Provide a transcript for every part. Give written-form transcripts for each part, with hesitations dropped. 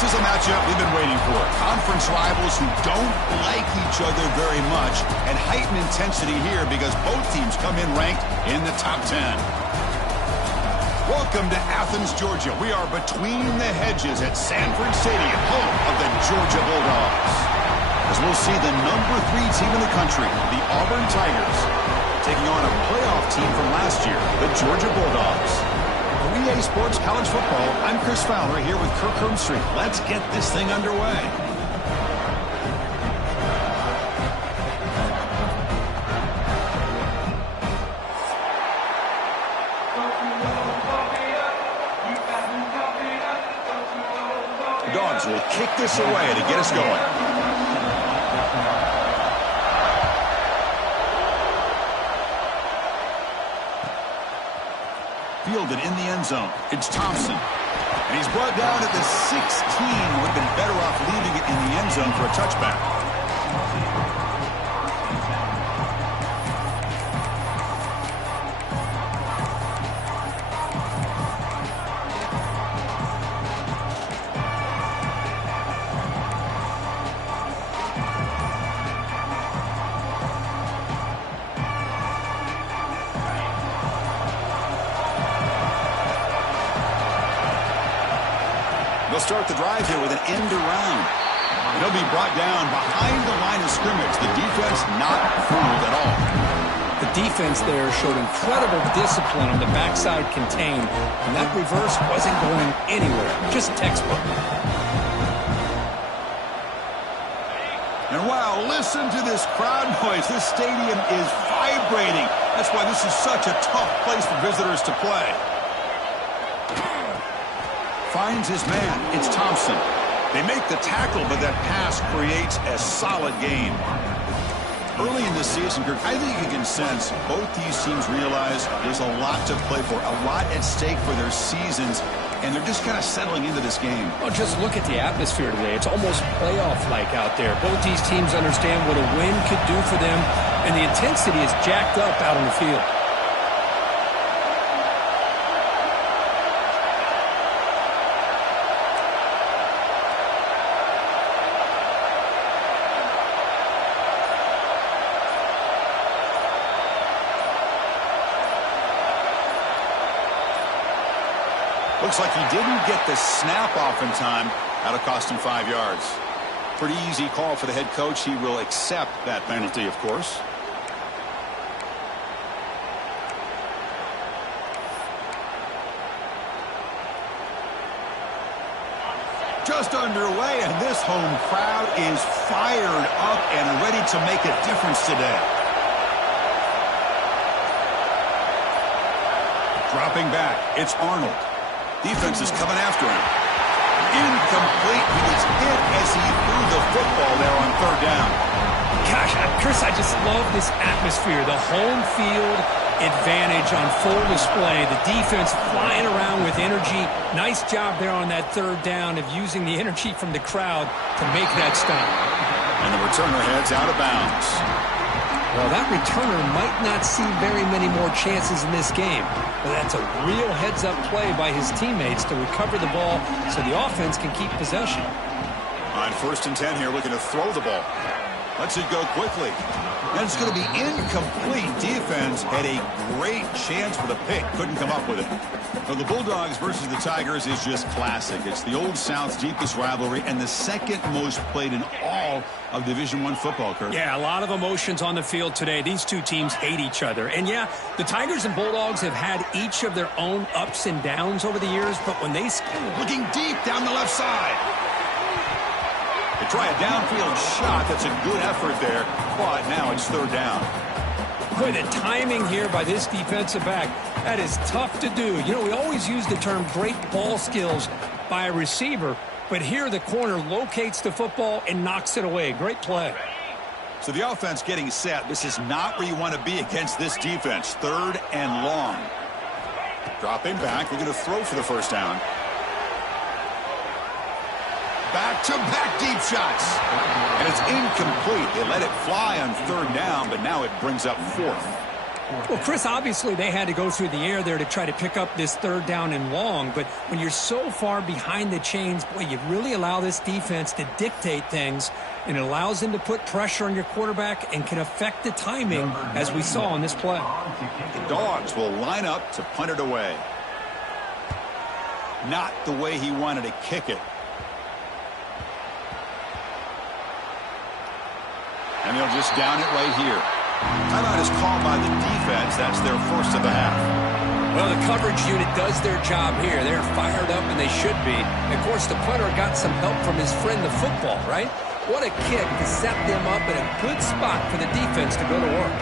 This is a matchup we've been waiting for. Conference rivals who don't like each other very much, and heightened intensity here because both teams come in ranked in the top 10. Welcome to Athens, Georgia. We are between the hedges at Sanford Stadium, home of the Georgia Bulldogs. As we'll see the number 3 team in the country, the Auburn Tigers, taking on a playoff team from last year, the Georgia Bulldogs. For EA Sports College Football, I'm Chris Fowler here with Kirk Herbstreit. Let's get this thing underway. The Dogs will kick this away to get us going. Fielded in the end zone. It's Thompson. And he's brought down at the 16. Would have been better off leaving it in the end zone for a touchback. They'll start the drive here with an end around. They'll be brought down behind the line of scrimmage. The defense not fooled at all. The defense there showed incredible discipline on the backside contained, and that reverse wasn't going anywhere. Just textbook. And wow, listen to this crowd noise. This stadium is vibrating. That's why this is such a tough place for visitors to play. Finds his man. It's Thompson. They make the tackle, but that pass creates a solid gain. Early in this season, Kirk, I think you can sense both these teams realize there's a lot to play for, a lot at stake for their seasons, and they're just kind of settling into this game. Well, just look at the atmosphere today. It's almost playoff-like out there. Both these teams understand what a win could do for them, and the intensity is jacked up out on the field. Looks like he didn't get the snap off in time. That'll cost him 5 yards. Pretty easy call for the head coach. He will accept that penalty, of course. Just underway, and this home crowd is fired up and ready to make a difference today. Dropping back, it's Arnold. Defense is coming after him. Incomplete. He was hit as he threw the football there on 3rd down. Gosh, Chris, I just love this atmosphere. The home field advantage on full display. The defense flying around with energy. Nice job there on that 3rd down of using the energy from the crowd to make that stop. And the returner heads out of bounds. Well, that returner might not see very many more chances in this game. But that's a real heads-up play by his teammates to recover the ball so the offense can keep possession. On 1st and 10 here, looking to throw the ball. Lets it go quickly. And it's going to be incomplete. Defense had a great chance for the pick. Couldn't come up with it. So the Bulldogs versus the Tigers is just classic. It's the Old South's deepest rivalry and the 2nd most played in all of Division I football, Kirk. Yeah, a lot of emotions on the field today. These two teams hate each other. And yeah, the Tigers and Bulldogs have had each of their own ups and downs over the years, but when they... Looking deep down the left side. They try a downfield shot. That's a good effort there. But now it's 3rd down. Boy, the timing here by this defensive back, that is tough to do. You know, we always use the term great ball skills by a receiver, but here the corner locates the football and knocks it away. Great play. So the offense getting set. This is not where you want to be against this defense. 3rd and long. Dropping back. We're going to throw for the 1st down. Back-to-back deep shots. And it's incomplete. They let it fly on 3rd down, but now it brings up 4th. Well, Chris, obviously they had to go through the air there to try to pick up this third down and long, but when you're so far behind the chains, boy, you really allow this defense to dictate things, and it allows them to put pressure on your quarterback and can affect the timing, as we saw on this play. The Dogs will line up to punt it away. Not the way he wanted to kick it. And they'll just down it right here. Timeout is called by the defense. That's their first of the half. Well, the coverage unit does their job here. They're fired up, and they should be. Of course, the punter got some help from his friend, the football, right? What a kick to set them up in a good spot for the defense to go to work.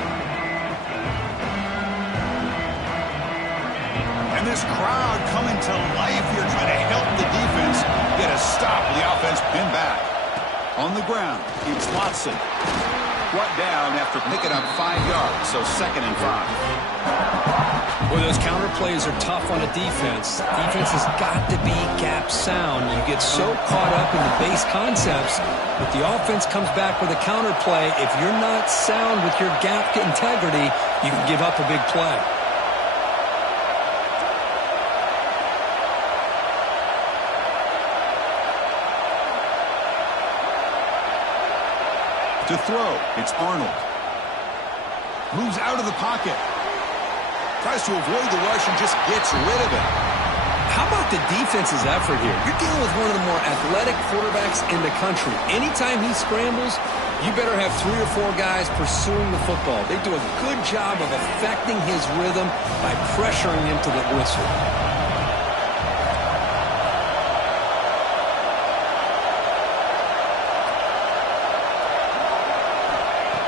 And this crowd coming to life here, trying to help the defense get a stop. The offense pinned back. On the ground, it's Watson. Brought down after picking up 5 yards, so 2nd and 5. Well, those counter plays are tough on a defense. Defense has got to be gap sound. You get so caught up in the base concepts, but the offense comes back with a counter play. If you're not sound with your gap integrity, you can give up a big play. To throw, it's Arnold. Moves out of the pocket. Tries to avoid the rush and just gets rid of it. How about the defense's effort here? You're dealing with one of the more athletic quarterbacks in the country. Anytime he scrambles, you better have 3 or 4 guys pursuing the football. They do a good job of affecting his rhythm by pressuring him to the whistle.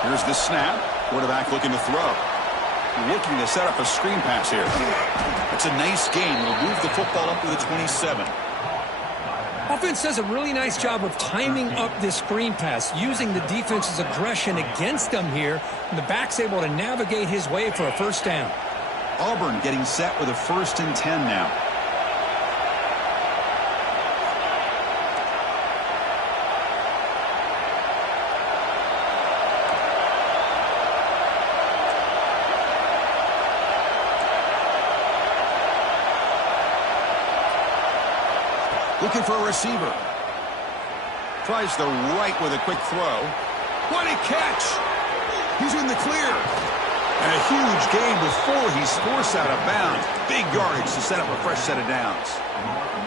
Here's the snap. Quarterback looking to throw. Looking to set up a screen pass here. It's a nice gain. Will move the football up to the 27. Offense does a really nice job of timing up this screen pass, using the defense's aggression against them here, and the back's able to navigate his way for a first down. Auburn getting set with a 1st and 10 now. Looking for a receiver. Tries the right with a quick throw. What a catch! He's in the clear. And a huge gain before he's forced out of bounds. Big yardage to set up a fresh set of downs.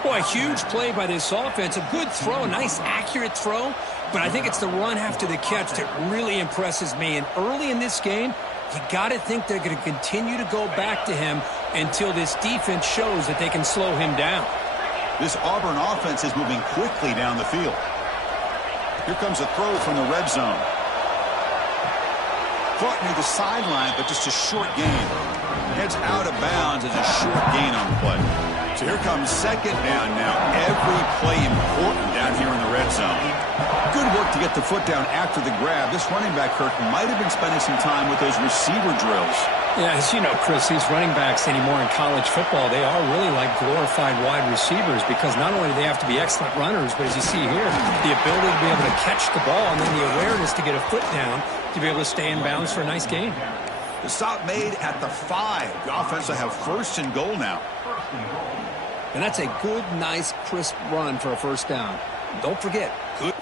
Boy, a huge play by this offense. A good throw, a nice accurate throw. But I think it's the run after the catch that really impresses me. And early in this game, you got to think they're going to continue to go back to him until this defense shows that they can slow him down. This Auburn offense is moving quickly down the field. Here comes a throw from the red zone. Caught near the sideline, but just a short gain. Heads out of bounds as a short gain on the play. So here comes 2nd down now. Every play important down here in the red zone. Good work to get the foot down after the grab. This running back, Kirk, might have been spending some time with those receiver drills. Yeah, as you know, Chris, these running backs anymore in college football, they are really like glorified wide receivers because not only do they have to be excellent runners, but as you see here, the ability to be able to catch the ball and then the awareness to get a foot down to be able to stay in bounds for a nice gain. The stop made at the 5. The offense will have 1st and goal now. And that's a good, nice, crisp run for a first down. Don't forget, good.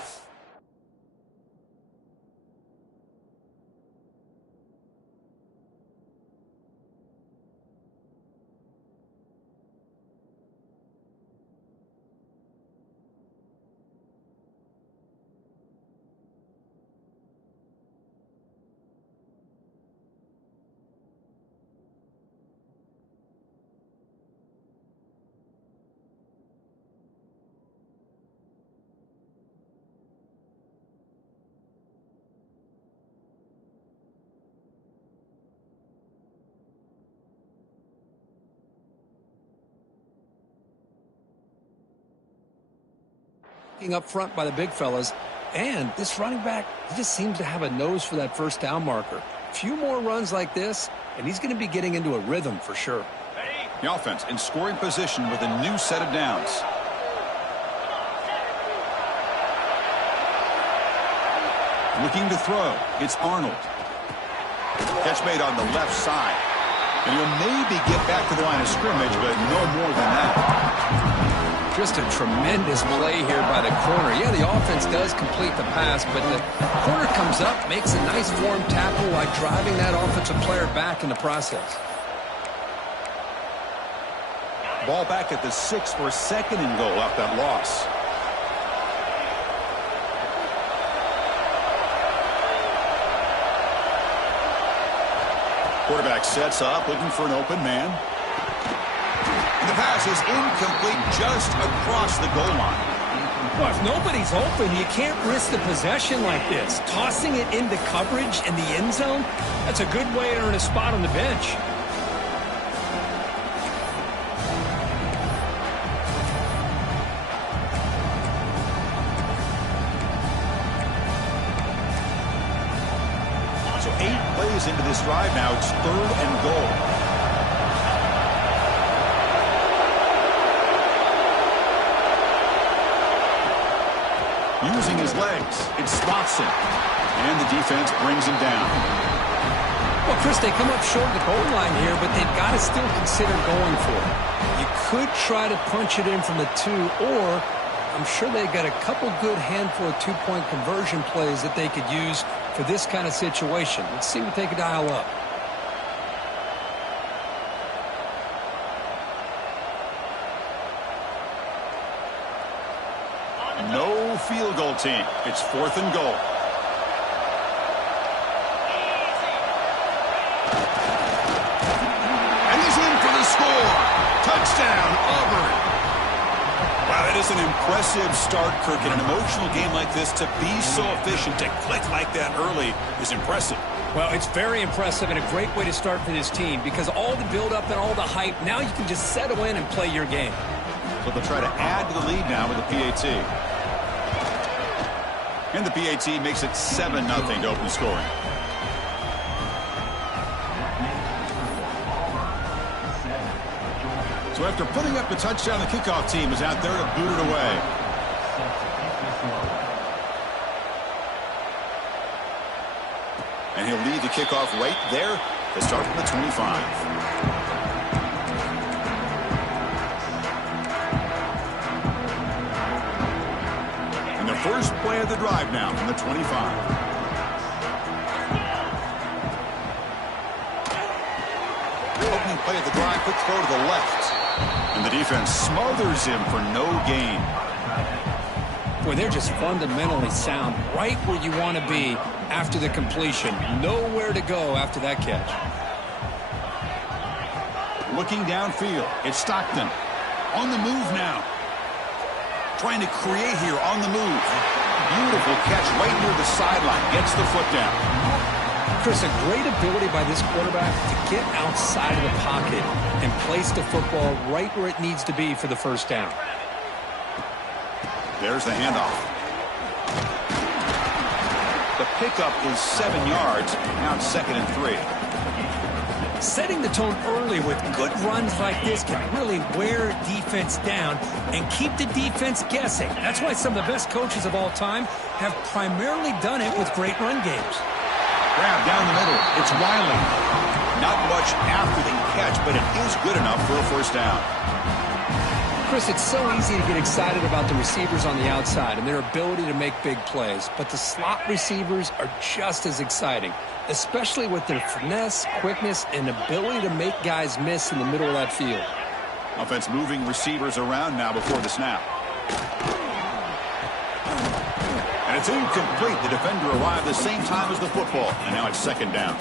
Up front by the big fellas, and this running back, he just seems to have a nose for that first down marker. A few more runs like this, and he's going to be getting into a rhythm for sure. The offense in scoring position with a new set of downs. Looking to throw, it's Arnold. Catch made on the left side. And he'll maybe get back to the line of scrimmage, but no more than that. Just a tremendous play here by the corner. Yeah, the offense does complete the pass, but the corner comes up, makes a nice form tackle while driving that offensive player back in the process. Ball back at the 6 for 2nd and goal off that loss. Quarterback sets up, looking for an open man. And the pass is incomplete just across the goal line. Well, if nobody's open, you can't risk the possession like this. Tossing it into coverage in the end zone, that's a good way to earn a spot on the bench. So 8 plays into this drive now. It's 3rd and goal. Using his legs, it's Watson. And the defense brings him down. Well, Chris, they come up short of the goal line here, but they've got to still consider going for it. You could try to punch it in from the 2, or I'm sure they've got a couple good handful of 2-point conversion plays that they could use for this kind of situation. Let's see what they can dial up. No field goal team. It's 4th and goal. And he's in for the score. Touchdown, Auburn. Wow, that is an impressive start, Kirk. In an emotional game like this, to be so efficient, to click like that early is impressive. Well, it's very impressive and a great way to start for this team because all the build-up and all the hype, now you can just settle in and play your game. So they'll try to add to the lead now with the PAT. And the PAT makes it 7-0 to open scoring. So after putting up the touchdown, the kickoff team is out there to boot it away. And he'll lead the kickoff right there to start from the 25. First play of the drive now from the 25. Opening play of the drive, quick throw to the left. And the defense smothers him for no gain. Boy, they're just fundamentally sound, right where you want to be after the completion. Nowhere to go after that catch. Looking downfield, it's Stockton. On the move now. Trying to create here on the move. Beautiful catch right near the sideline. Gets the foot down. Chris, a great ability by this quarterback to get outside of the pocket and place the football right where it needs to be for the first down. There's the handoff. The pickup is 7 yards. Now it's 2nd and 3. Setting the tone early with good runs like this can really wear defense down and keep the defense guessing. That's why some of the best coaches of all time have primarily done it with great run games. Grab down the middle. It's Wiley. Not much after the catch, but it is good enough for a first down. Chris, it's so easy to get excited about the receivers on the outside and their ability to make big plays, but the slot receivers are just as exciting, especially with their finesse, quickness, and ability to make guys miss in the middle of that field. Offense moving receivers around now before the snap. And it's incomplete. The defender arrived the same time as the football, and now it's 2nd down.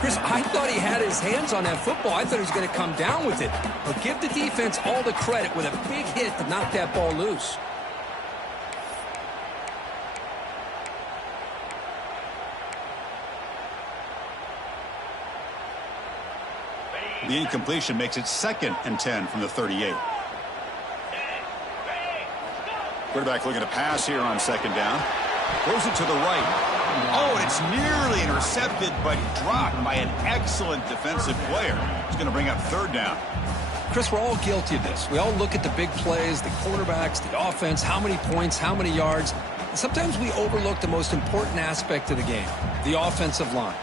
Chris, I thought he had his hands on that football. I thought he was going to come down with it. But give the defense all the credit with a big hit to knock that ball loose. The incompletion makes it 2nd and 10 from the 38. Quarterback looking to pass here on 2nd down. Throws it to the right. Oh, it's nearly intercepted, but dropped by an excellent defensive player. It's going to bring up 3rd down. Chris, we're all guilty of this. We all look at the big plays, the quarterbacks, the offense, how many points, how many yards. And sometimes we overlook the most important aspect of the game, the offensive line.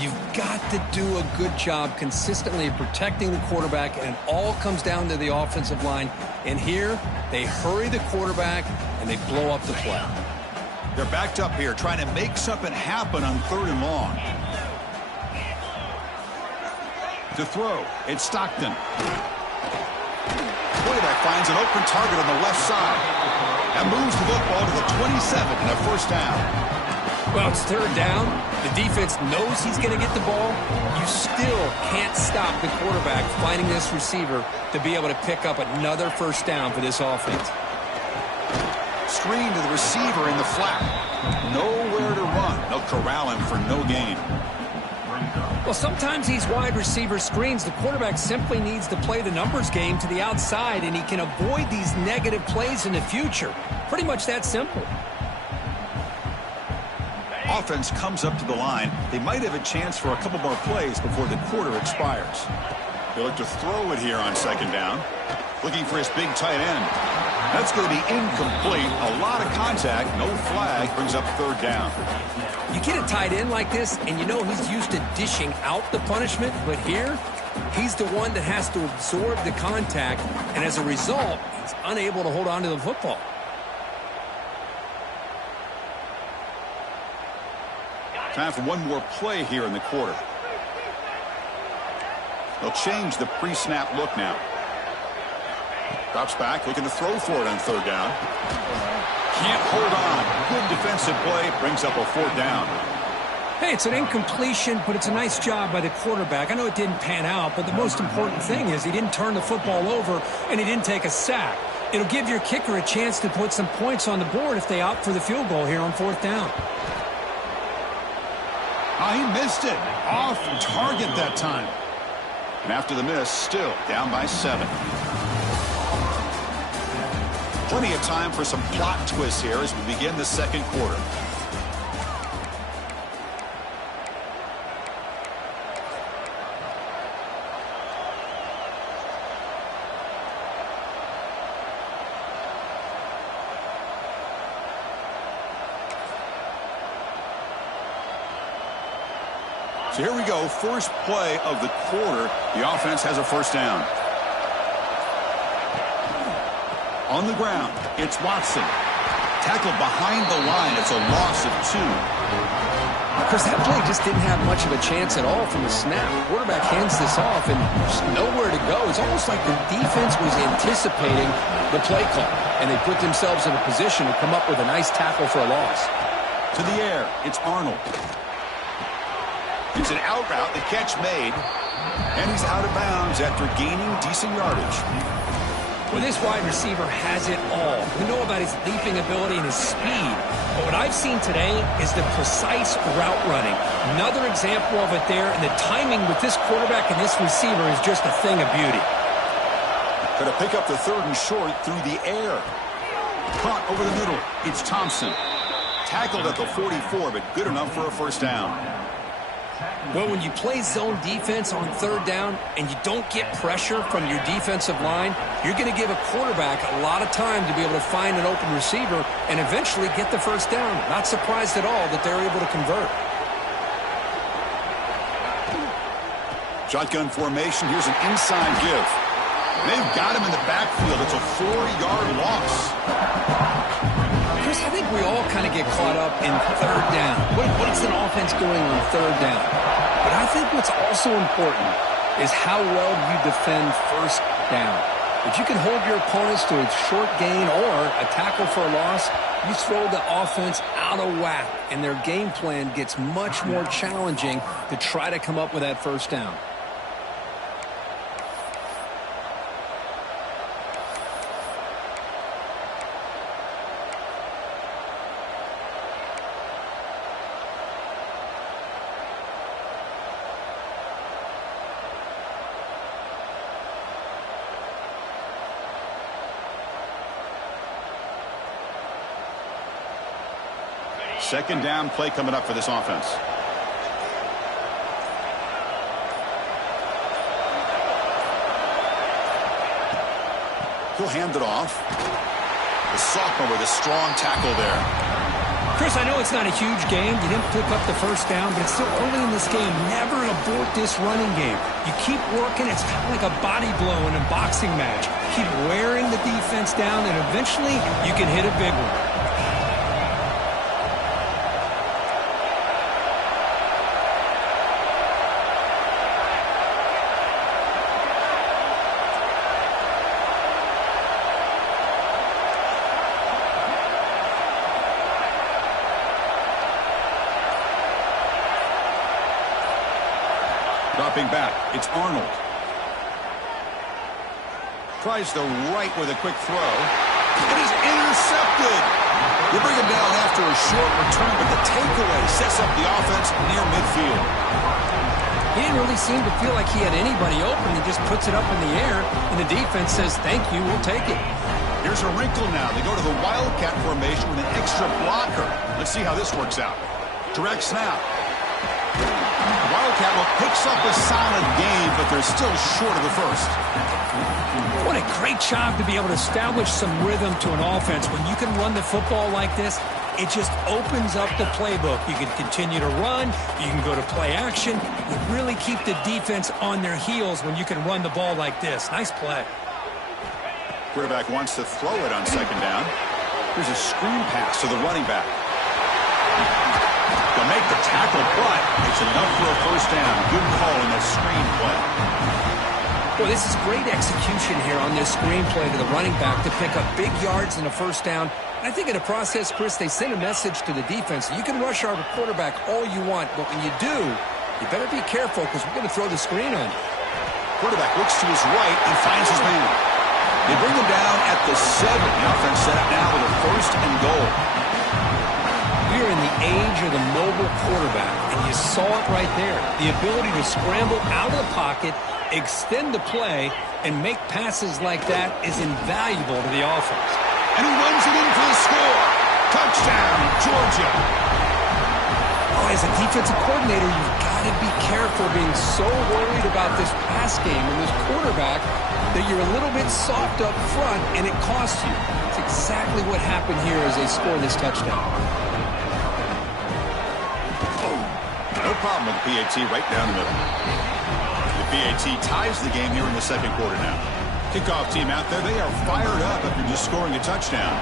You've got to do a good job consistently protecting the quarterback, and it all comes down to the offensive line. And here, they hurry the quarterback, and they blow up the play. They're backed up here trying to make something happen on 3rd and long. To throw, it's Stockton. Quarterback finds an open target on the left side and moves the football to the 27 and a first down. Well, it's 3rd down. The defense knows he's going to get the ball. You still can't stop the quarterback finding this receiver to be able to pick up another first down for this offense. Screen to the receiver in the flat. Nowhere to run. They'll corral him for no gain. Well, sometimes these wide receiver screens, the quarterback simply needs to play the numbers game to the outside, and he can avoid these negative plays in the future. Pretty much that simple. Offense comes up to the line. They might have a chance for a couple more plays before the quarter expires. They look to throw it here on 2nd down. Looking for his big tight end. That's going to be incomplete. A lot of contact. No flag. Brings up 3rd down. You get a tight end like this, and you know he's used to dishing out the punishment, but here, he's the one that has to absorb the contact, and as a result, he's unable to hold on to the football. Time for one more play here in the quarter. They'll change the pre-snap look now. Drops back, looking to throw for it on 3rd down. Can't hold on. Good defensive play. Brings up a 4th down. Hey, it's an incompletion, but it's a nice job by the quarterback. I know it didn't pan out, but the most important thing is he didn't turn the football over and he didn't take a sack. It'll give your kicker a chance to put some points on the board if they opt for the field goal here on 4th down. Oh, he missed it. Off target that time. And after the miss, still down by 7. Plenty of time for some plot twists here as we begin the 2nd quarter. So here we go, first play of the quarter. The offense has a first down. On the ground, it's Watson. Tackled behind the line. It's a loss of 2. Chris, that play just didn't have much of a chance at all from the snap. The quarterback hands this off and there's nowhere to go. It's almost like the defense was anticipating the play call, and they put themselves in a position to come up with a nice tackle for a loss. To the air, it's Arnold. It's an out route, the catch made, and he's out of bounds after gaining decent yardage. Well, this wide receiver has it all. We know about his leaping ability and his speed, but what I've seen today is the precise route running. Another example of it there, and the timing with this quarterback and this receiver is just a thing of beauty. Going to pick up the 3rd and short through the air. Caught over the middle, it's Thompson. Tackled at the 44, but good enough for a first down. Well, when you play zone defense on 3rd down and you don't get pressure from your defensive line, you're going to give a quarterback a lot of time to be able to find an open receiver and eventually get the first down. Not surprised at all that they're able to convert. Shotgun formation. Here's an inside give. They've got him in the backfield. It's a 4-yard loss. Chris, I think we all kind of get caught up in 3rd down. What's an offense doing on 3rd down? But I think what's also important is how well you defend 1st down. If you can hold your opponents to a short gain or a tackle for a loss, you throw the offense out of whack, and their game plan gets much more challenging to try to come up with that first down. Second down play coming up for this offense. He'll hand it off. The sophomore with a strong tackle there. Chris, I know it's not a huge game. You didn't pick up the first down, but it's still early in this game. Never abort this running game. You keep working. It's kind of like a body blow in a boxing match. Keep wearing the defense down, and eventually you can hit a big one. Dropping back, it's Arnold. Tries the right with a quick throw. It is intercepted. They bring him down after a short return, but the takeaway sets up the offense near midfield. He didn't really seem to feel like he had anybody open. He just puts it up in the air, and the defense says, thank you, we'll take it. Here's a wrinkle now. They go to the Wildcat formation with an extra blocker. Let's see how this works out. Direct snap. Wildcat picks up a solid gain, but they're still short of the first. What a great job to be able to establish some rhythm to an offense. When you can run the football like this, it just opens up the playbook. You can continue to run. You can go to play action. You really keep the defense on their heels when you can run the ball like this. Nice play. Quarterback wants to throw it on second down. Here's a screen pass to the running back. To make the tackle, but it's enough for a first down. Good call in that screen play. Well, this is great execution here on this screen play to the running back to pick up big yards and a first down. I think in the process, Chris, they send a message to the defense. You can rush our quarterback all you want, but when you do, you better be careful because we're going to throw the screen on you. Quarterback looks to his right and finds his man. They bring him down at the 7. The offense set up now with a first and goal. We're in the age of the mobile quarterback, and you saw it right there. The ability to scramble out of the pocket, extend the play, and make passes like that is invaluable to the offense. And he runs it in for the score. Touchdown, Georgia. Oh, as a defensive coordinator, you've got to be careful being so worried about this pass game and this quarterback that you're a little bit soft up front, and it costs you. It's exactly what happened here as they score this touchdown. No problem with the PAT right down the middle. The PAT ties the game here in the second quarter now. Kickoff team out there, they are fired up after just scoring a touchdown.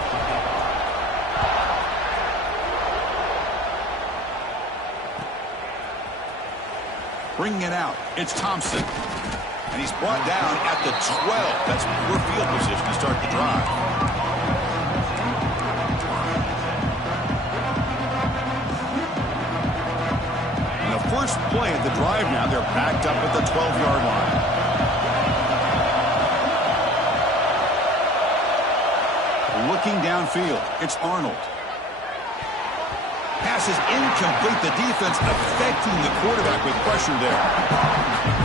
Bringing it out, it's Thompson. And he's brought down at the 12. That's poor field position to start the drive. First play of the drive now. They're backed up at the 12-yard line. Looking downfield, it's Arnold. Pass is incomplete. The defense affecting the quarterback with pressure there.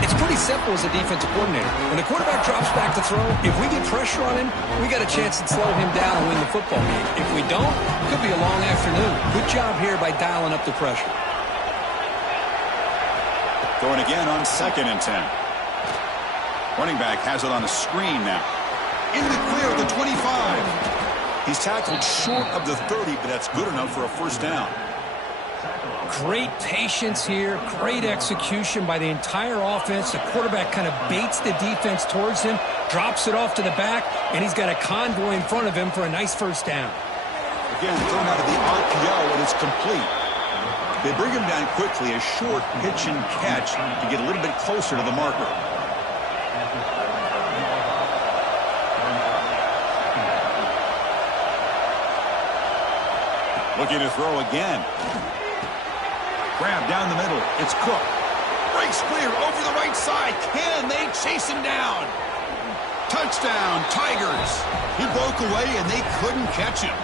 It's pretty simple as a defensive coordinator. When the quarterback drops back to throw, if we get pressure on him, we got a chance to slow him down and win the football game. If we don't, it could be a long afternoon. Good job here by dialing up the pressure. Going again on 2nd and 10. Running back has it on a screen now. In the clear of the 25. He's tackled short of the 30, but that's good enough for a first down. Great patience here. Great execution by the entire offense. The quarterback kind of baits the defense towards him, drops it off to the back, and he's got a convoy in front of him for a nice first down. Again, thrown out of the RPO, and it's complete. They bring him down quickly, a short pitch and catch to get a little bit closer to the marker. Looking to throw again. Grab down the middle. It's Cook. Breaks clear over the right side. Can they chase him down? Touchdown, Tigers. He broke away, and they couldn't catch him.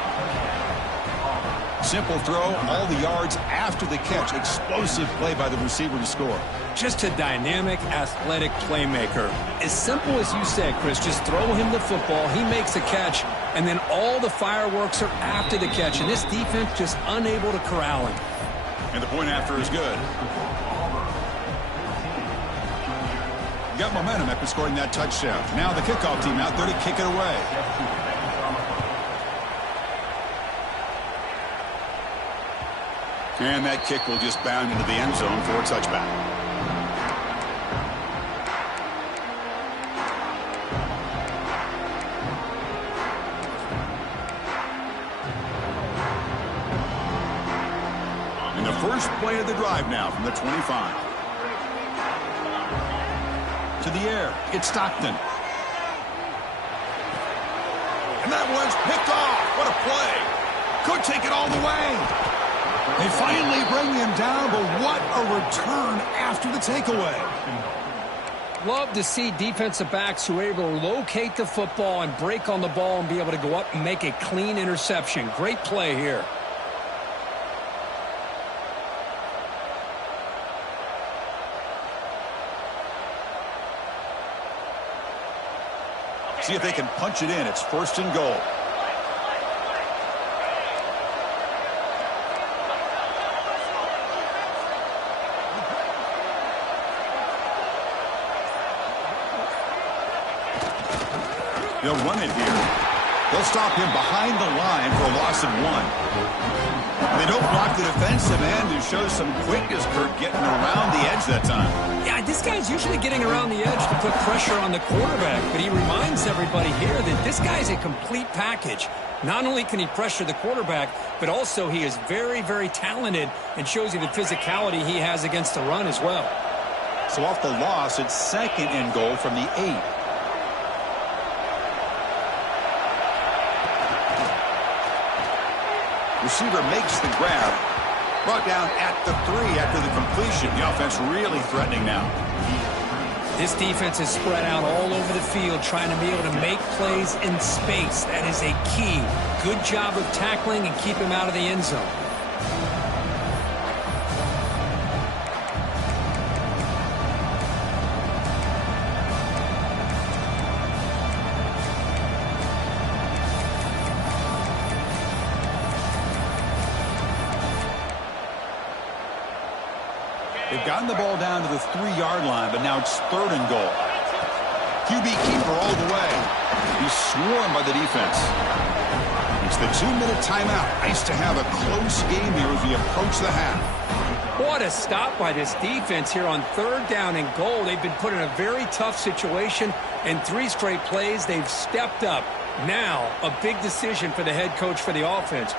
Simple throw, all the yards after the catch. Explosive play by the receiver to score. Just a dynamic, athletic playmaker. As simple as you said, Chris, just throw him the football, he makes a catch, and then all the fireworks are after the catch. And this defense just unable to corral him. And the point after is good. Got momentum after scoring that touchdown. Now the kickoff team out there to kick it away. And that kick will just bound into the end zone for a touchback. And the first play of the drive now from the 25. To the air, it's Stockton. And that one's picked off. What a play. Could take it all the way. They finally bring him down, but what a return after the takeaway. Love to see defensive backs who are able to locate the football and break on the ball and be able to go up and make a clean interception. Great play here. See if they can punch it in. It's 1st and goal. They'll run it here. They'll stop him behind the line for a loss of 1. They don't block the defensive end, who shows some quickness, Kurt, getting around the edge that time. Yeah, this guy's usually getting around the edge to put pressure on the quarterback, but he reminds everybody here that this guy's a complete package. Not only can he pressure the quarterback, but also he is very, very talented and shows you the physicality he has against the run as well. So off the loss, it's 2nd and goal from the 8. Receiver makes the grab. Brought down at the 3 after the completion. The offense really threatening now. This defense is spread out all over the field, trying to be able to make plays in space. That is a key. Good job of tackling and keep him out of the end zone. They've gotten the ball down to the 3-yard line, but now it's 3rd and goal. QB keeper all the way. He's swarmed by the defense. It's the 2-minute timeout. Nice to have a close game here as we approach the half. What a stop by this defense here on 3rd down and goal. They've been put in a very tough situation, and 3 straight plays, they've stepped up. Now, a big decision for the head coach for the offense.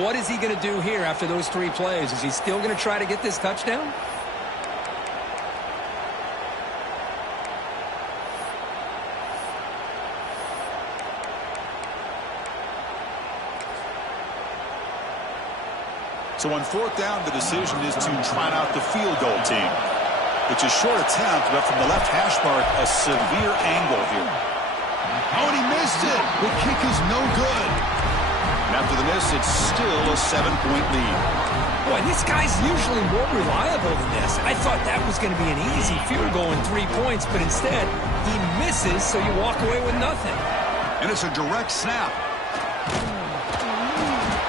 What is he going to do here after those 3 plays? Is he still going to try to get this touchdown? So on 4th down, the decision is to try out the field goal team. It's a short attempt, but from the left hash mark, a severe angle here. Oh, and he missed it. The kick is no good. And after the miss, it's still a 7-point lead. Boy, this guy's usually more reliable than this. I thought that was going to be an easy field goal in 3 points, but instead, he misses, so you walk away with nothing. And it's a direct snap.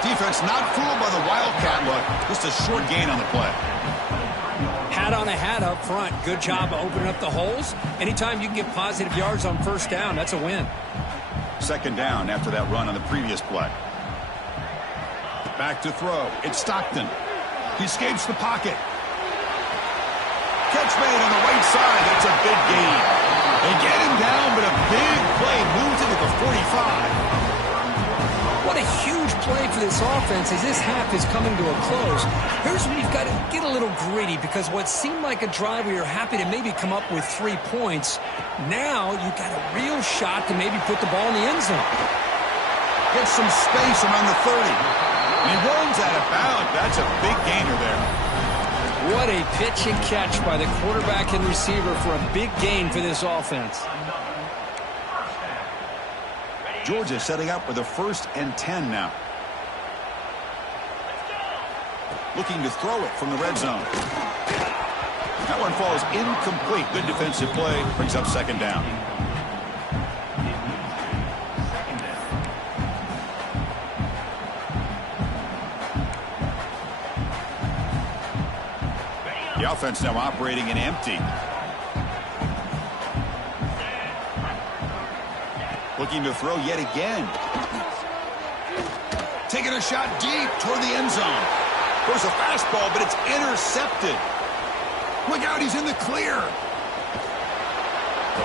Defense not fooled by the Wildcat look. Just a short gain on the play. Hat on a hat up front. Good job of opening up the holes. Anytime you can get positive yards on 1st down, that's a win. 2nd down after that run on the previous play. Back to throw. It's Stockton. He escapes the pocket. Catch made on the right side. That's a big gain. They get him down, but a big play moves into the 45. What a huge play for this offense as this half is coming to a close. Here's where you've got to get a little gritty, because what seemed like a drive where you're happy to maybe come up with 3 points, now you've got a real shot to maybe put the ball in the end zone. Gets some space around the 30. And he runs out of bounds. That's a big gainer there. What a pitch and catch by the quarterback and receiver for a big gain for this offense. Georgia setting up with a 1st and 10 now. Looking to throw it from the red zone. That one falls incomplete. Good defensive play. Brings up 2nd down. The offense now operating in empty. Looking to throw yet again. Taking a shot deep toward the end zone. Goes a fastball, but it's intercepted. Look out, he's in the clear.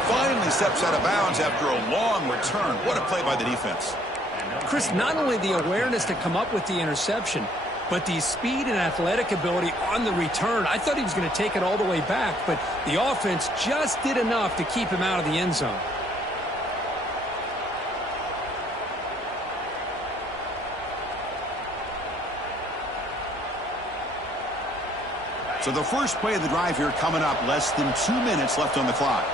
Finally steps out of bounds after a long return. What a play by the defense. Chris, not only the awareness to come up with the interception, but the speed and athletic ability on the return. I thought he was going to take it all the way back, but the offense just did enough to keep him out of the end zone. So the first play of the drive here coming up, less than 2 minutes left on the clock.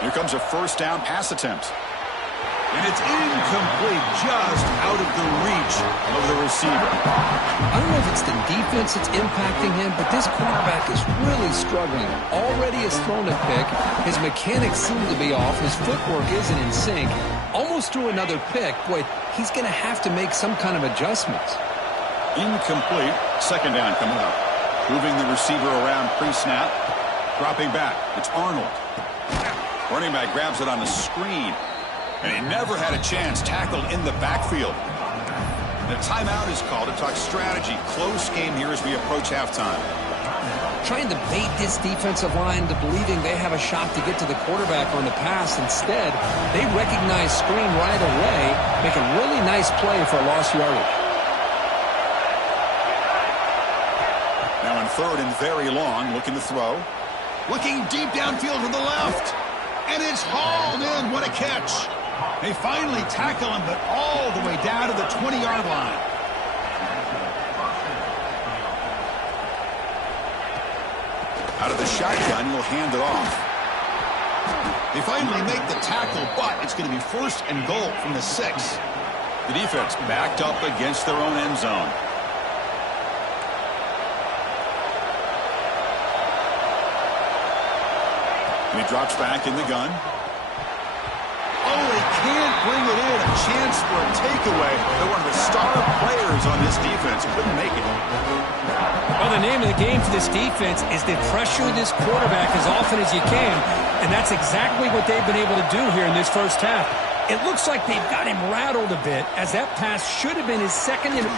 Here comes a first down pass attempt. And it's incomplete, just out of the reach of the receiver. I don't know if it's the defense that's impacting him, but this quarterback is really struggling. Already has thrown a pick. His mechanics seem to be off. His footwork isn't in sync. Almost threw another pick. Boy, he's going to have to make some kind of adjustments. Incomplete. Second down coming up. Moving the receiver around pre-snap. Dropping back. It's Arnold. Running back grabs it on the screen. And he never had a chance, tackled in the backfield. The timeout is called to talk strategy. Close game here as we approach halftime. Trying to bait this defensive line to believing they have a shot to get to the quarterback on the pass. Instead, they recognize screen right away, make a really nice play for lost yardage. Now in third and very long, looking to throw. Looking deep downfield to the left. And it's hauled in. What a catch. They finally tackle him, but all the way down to the 20-yard line. Out of the shotgun, he'll hand it off. They finally make the tackle, but it's going to be first and goal from the 6. The defense backed up against their own end zone. And he drops back in the gun. Oh, they can't bring it in. A chance for a takeaway. They're one of the star players on this defense. Couldn't make it. Well, the name of the game for this defense is to pressure this quarterback as often as you can, and that's exactly what they've been able to do here in this first half. It looks like they've got him rattled a bit, as that pass should have been his second. And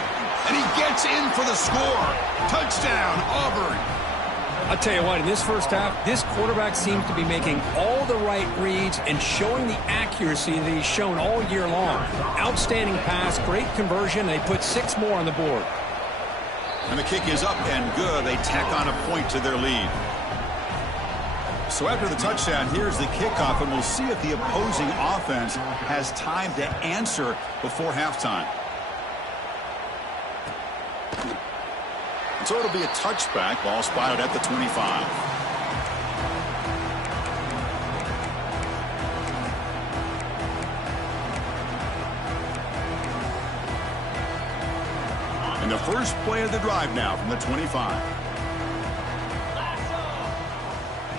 he gets in for the score. Touchdown, Auburn. I'll tell you what, in this first half, this quarterback seems to be making all the right reads and showing the accuracy that he's shown all year long. Outstanding pass, great conversion, and they put 6 more on the board. And the kick is up and good. They tack on a point to their lead. So after the touchdown, here's the kickoff, and we'll see if the opposing offense has time to answer before halftime. So it'll be a touchback. Ball spotted at the 25. And the first play of the drive now from the 25.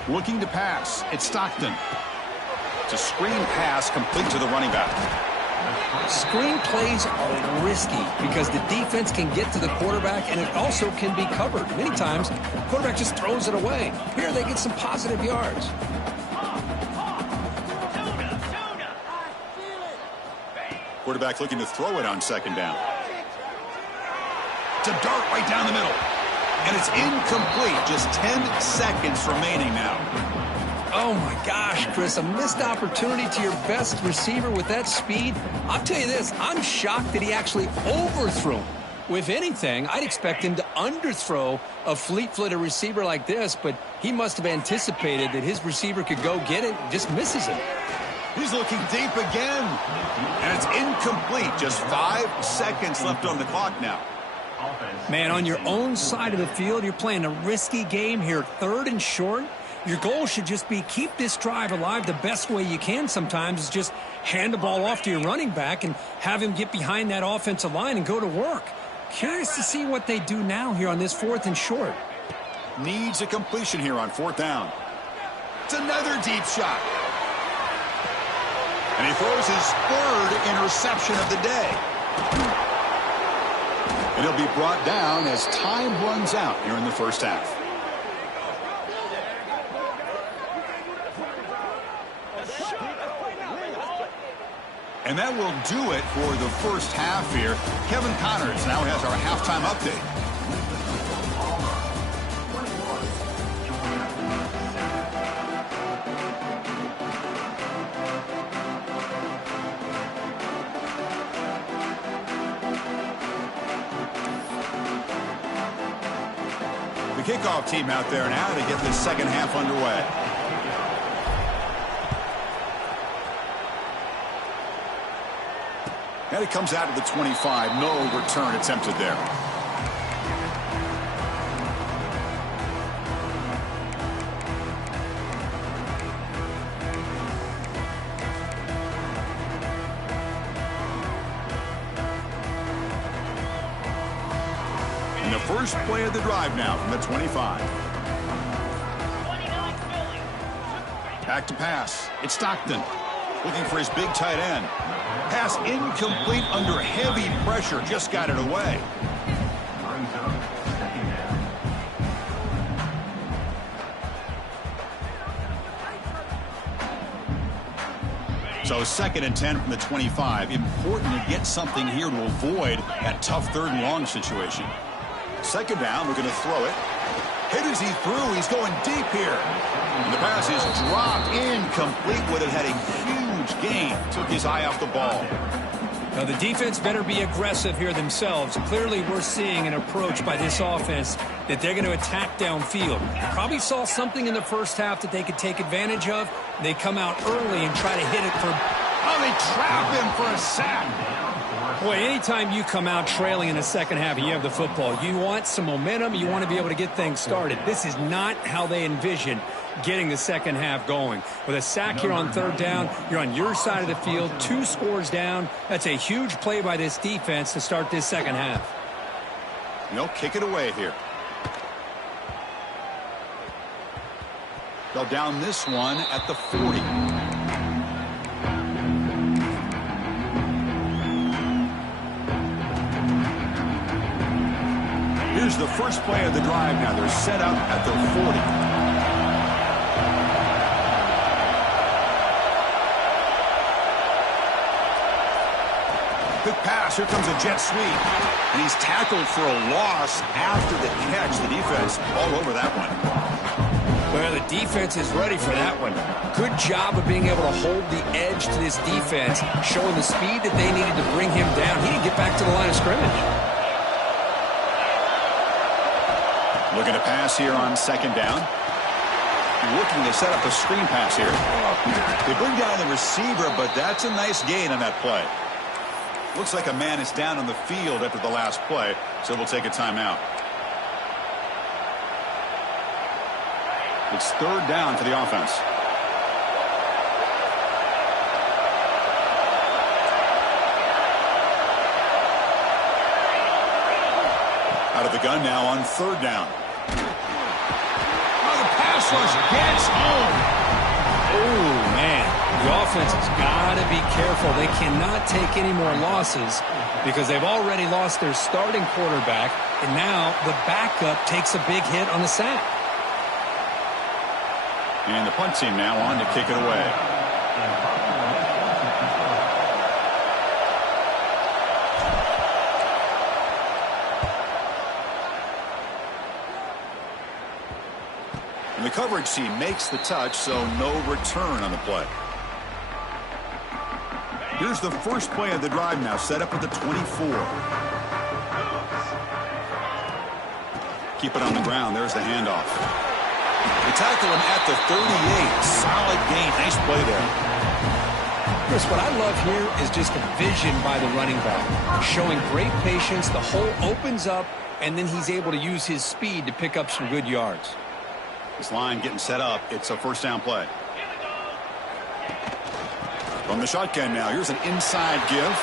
Looking to pass. It's Stockton. It's a screen pass complete to the running back. Screen plays are risky because the defense can get to the quarterback and it also can be covered. Many times, the quarterback just throws it away. Here they get some positive yards. Quarterback looking to throw it on second down. It's a dart right down the middle. And it's incomplete. Just 10 seconds remaining now. Oh, my gosh, Chris, a missed opportunity to your best receiver with that speed. I'll tell you this, I'm shocked that he actually overthrew him. With anything, I'd expect him to underthrow a fleet-footed receiver like this, but he must have anticipated that his receiver could go get it and just misses it. He's looking deep again. And it's incomplete. Just 5 seconds left on the clock now. Man, on your own side of the field, you're playing a risky game here, 3rd and short. Your goal should just be keep this drive alive the best way you can sometimes is just hand the ball off to your running back and have him get behind that offensive line and go to work. Curious to see what they do now here on this 4th and short. Needs a completion here on 4th down. It's another deep shot. And he throws his 3rd interception of the day. And he'll be brought down as time runs out here in the first half. And that will do it for the first half here. Kevin Connors now has our halftime update. The kickoff team out there now to get this second half underway. And it comes out to the 25. No return attempted there. And the first play of the drive now from the 25. Back to pass. It's Stockton looking for his big tight end. Pass incomplete under heavy pressure. Just got it away. So 2nd and 10 from the 25. Important to get something here to avoid that tough 3rd and long situation. 2nd down, we're going to throw it. Hit as he threw. He's going deep here. And the pass is dropped incomplete. Would have had a huge gain. Took his eye off the ball. Now the defense better be aggressive here themselves. Clearly we're seeing an approach by this offense that they're going to attack downfield. Probably saw something in the first half that they could take advantage of. They come out early and try to hit it for... Oh, they trap him for a sack. Boy, anytime you come out trailing in the second half and you have the football, you want some momentum. You want to be able to get things started. This is not how they envision getting the second half going. With a sack here on 3rd down, you're on your side of the field, 2 scores down. That's a huge play by this defense to start this second half. They'll kick it away here. They'll down this one at the 40. Here's the first play of the drive now. They're set up at the 40. Quick pass. Here comes a jet sweep. And he's tackled for a loss after the catch. The defense all over that one. Well, the defense is ready for that one. Good job of being able to hold the edge to this defense, showing the speed that they needed to bring him down. He didn't get back to the line of scrimmage. Looking to pass here on 2nd down. Looking to set up a screen pass here. They bring down the receiver, but that's a nice gain on that play. Looks like a man is down on the field after the last play, so we'll take a timeout. It's 3rd down for the offense. Out of the gun now on 3rd down. Oh, the pass rush gets home. Oh, man. The offense has got to be careful. They cannot take any more losses because they've already lost their starting quarterback, and now the backup takes a big hit on the sack. And the punt team now on to kick it away. And the coverage team makes the touch, so no return on the play. Here's the first play of the drive now, set up at the 24. Keep it on the ground. There's the handoff. They tackle him at the 38. Solid gain. Nice play there. Chris, what I love here is just the vision by the running back. Showing great patience. The hole opens up, and then he's able to use his speed to pick up some good yards. This line getting set up. It's a 1st down play. From the shotgun now, here's an inside give.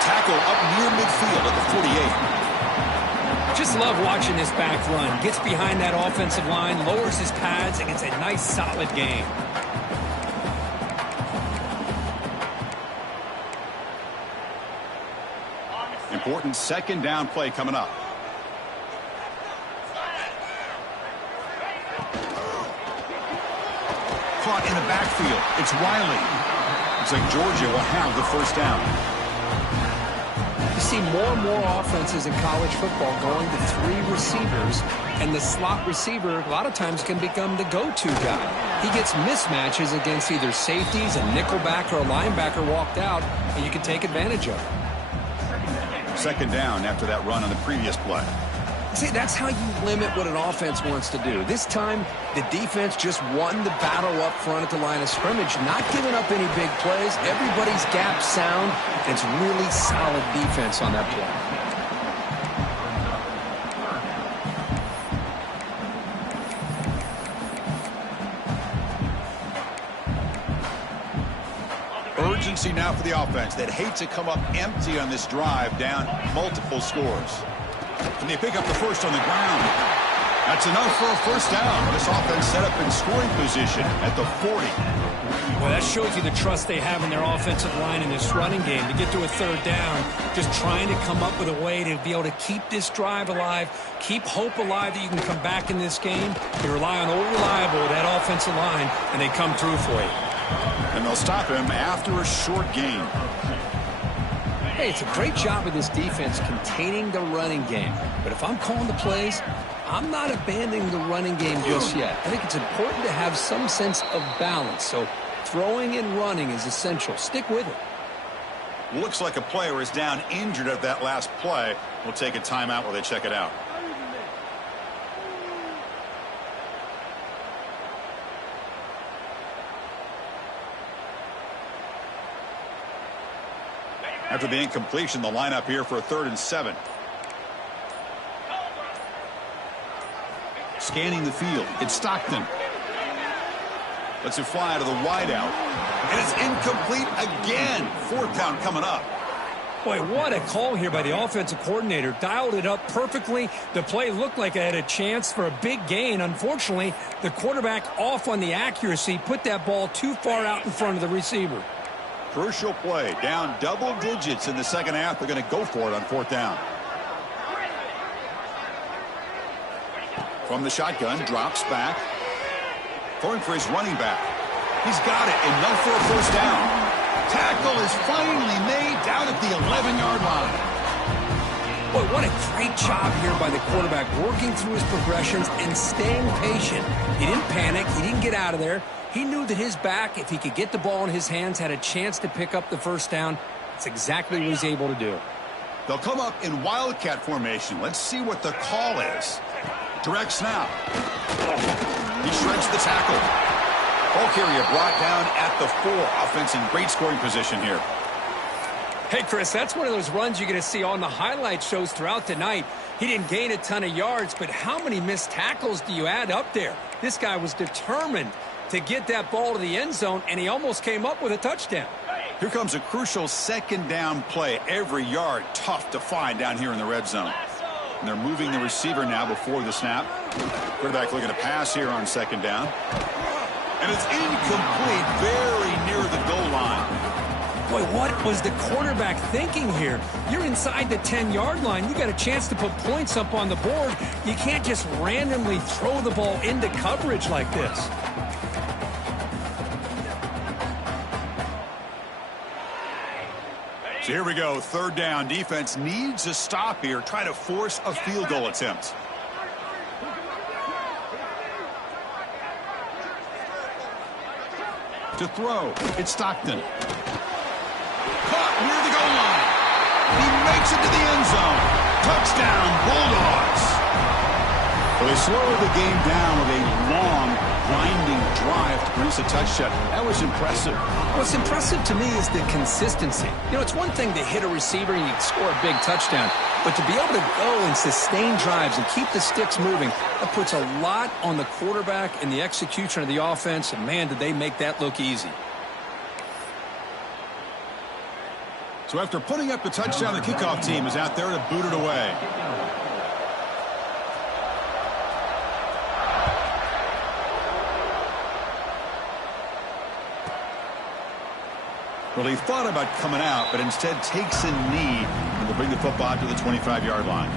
Tackle up near midfield at the 48. Just love watching this back run. Gets behind that offensive line, lowers his pads, and gets a nice, solid gain. Important 2nd down play coming up. Caught in the backfield. It's Riley. Looks like Georgia will have the first down. You see more and more offenses in college football going to 3 receivers, and the slot receiver a lot of times can become the go-to guy. He gets mismatches against either safeties, a nickelback, or a linebacker walked out, and you can take advantage of it. Second down after that run on the previous play. See, that's how you limit what an offense wants to do. This time, the defense just won the battle up front at the line of scrimmage, not giving up any big plays. Everybody's gap sound. It's really solid defense on that play. Urgency now for the offense that hate to come up empty on this drive, down multiple scores. And they pick up the first on the ground. That's enough for a first down. This offense set up in scoring position at the 40. Well, that shows you the trust they have in their offensive line in this running game. To get to a third down, just trying to come up with a way to be able to keep this drive alive, keep hope alive that you can come back in this game. You rely on Old Reliable, that offensive line, and they come through for you. And they'll stop him after a short gain. Hey, it's a great job of this defense containing the running game. But if I'm calling the plays, I'm not abandoning the running game just yet. I think it's important to have some sense of balance. So throwing and running is essential. Stick with it. Looks like a player is down injured at that last play. We'll take a timeout while they check it out. After the incompletion, the lineup here for a 3rd and 7. Scanning the field, it's Stockton. Lets it fly to the wideout. And it's incomplete again. 4th down coming up. Boy, what a call here by the offensive coordinator. Dialed it up perfectly. The play looked like it had a chance for a big gain. Unfortunately, the quarterback off on the accuracy, put that ball too far out in front of the receiver. Crucial play. Down double digits in the second half. They're going to go for it on 4th down. From the shotgun, drops back. Throwing for his running back. He's got it, enough for a first down. Tackle is finally made down at the 11-yard line. Boy, what a great job here by the quarterback, working through his progressions and staying patient. He didn't panic. He didn't get out of there. He knew that his back, if he could get the ball in his hands, had a chance to pick up the first down. That's exactly what he's able to do. They'll come up in Wildcat formation. Let's see what the call is. Direct snap. He shreds the tackle. Ball carrier brought down at the 4. Offense in great scoring position here. Hey, Chris, that's one of those runs you're going to see on the highlight shows throughout the night. He didn't gain a ton of yards, but how many missed tackles do you add up there? This guy was determined to get that ball to the end zone, and he almost came up with a touchdown. Here comes a crucial 2nd down play. Every yard tough to find down here in the red zone. And they're moving the receiver now before the snap. Quarterback looking to pass here on 2nd down. And it's incomplete, very near the goal line. Boy, what was the quarterback thinking here? You're inside the 10-yard line. You got a chance to put points up on the board. You can't just randomly throw the ball into coverage like this. So here we go, 3rd down. Defense needs a stop here. Try to force a field goal attempt. To throw, it's Stockton. Caught near the goal line. He makes it to the end zone. Touchdown, Bulldogs. Well, they slowed the game down with a long, grinding drive to produce a touchdown. That was impressive. What's impressive to me is the consistency. You know, it's one thing to hit a receiver and you score a big touchdown, but to be able to go and sustain drives and keep the sticks moving, that puts a lot on the quarterback and the execution of the offense, and man, did they make that look easy. So after putting up the touchdown, the kickoff team is out there to boot it away. Well, he thought about coming out, but instead takes a knee and will bring the football to the 25-yard line.